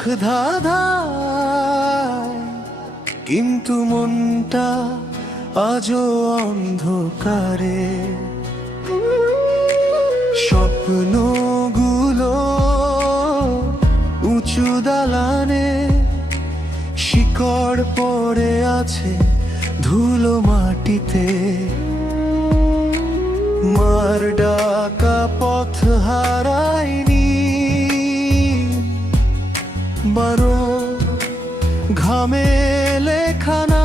চোখ ধাঁধায় কিন্তু মনটা আজও অন্ধকারে। স্বপ্নগুলো উঁচু দালানে শিকড় পড়ে আছে ধুলো মাটিতে। মার ডাকা পথ হারায়নি বারো ঘামে লেখানা।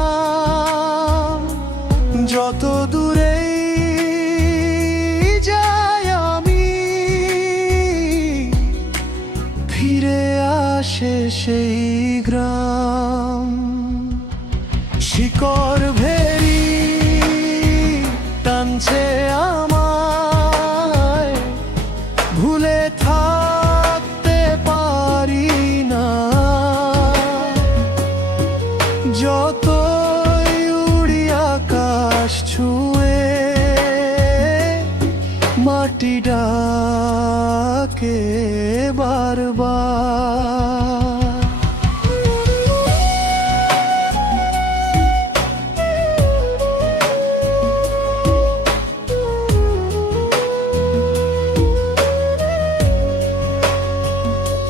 যত দূরে যাই আমি ফিরে আসে সেই গ্রাম। শিকড় ভেরি মাটি ডাকে বারবার।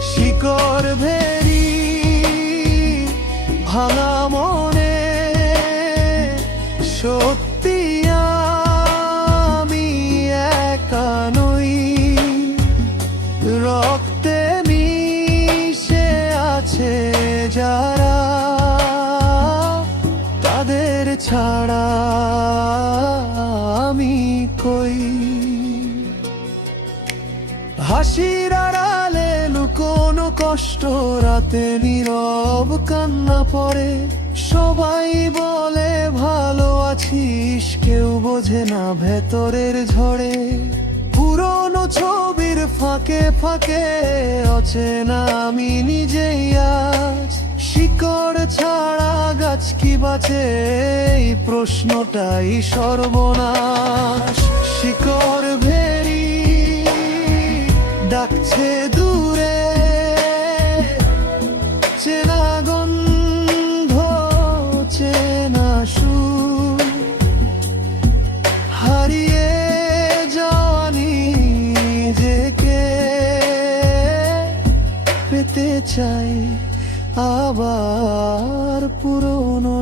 শিকড় ভেরি ভাঙা মনে সত্যি যারা তাদের ছাড়া আমি কই? হাসির আড়ালে লুকোনো কষ্ট রাতে নীরব কান্না পড়ে। সবাই বলে, ভালো আছিস, কেউ বোঝে না ভেতরের ঝড়ে। পুরনো ছবির ফাঁকে ফাঁকে, অচেনা আমি নিজেই আজ। শিকড় ছাড়া গাছ কি বাঁচে? এই প্রশ্নটাই সর্বনাশ। শিকড় ভেরি ডাকছে চাই আবার পুরনো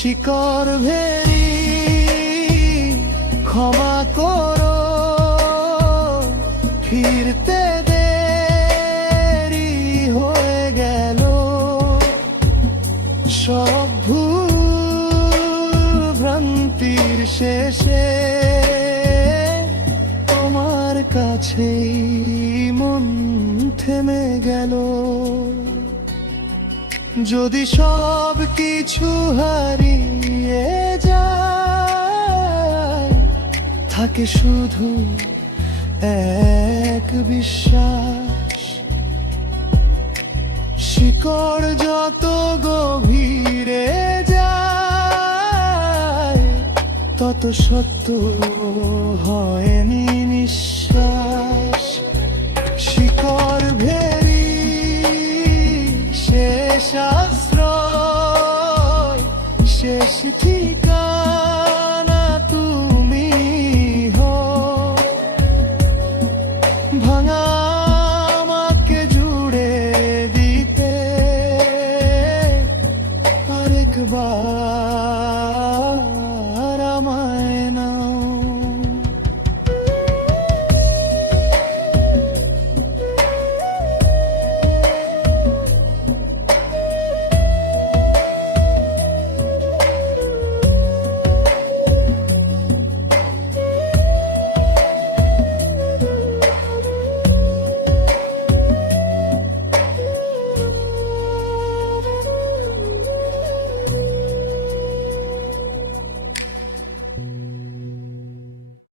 শিকড় ভেরি ক্ষমা করো, ফিরতে দেরি হয়ে গেল। সব ভ্রান্তির শেষে তোমার কাছেই মন থেমে গেল। যদি সব কিছু হারিয়ে যায়, থাকে শুধু এক বিশ্বাস। শিকড় যত গভীরে যায়, তত সত্য হয়নি নিঃশ্বাস। আশ্রয় শেষ ঠিকানা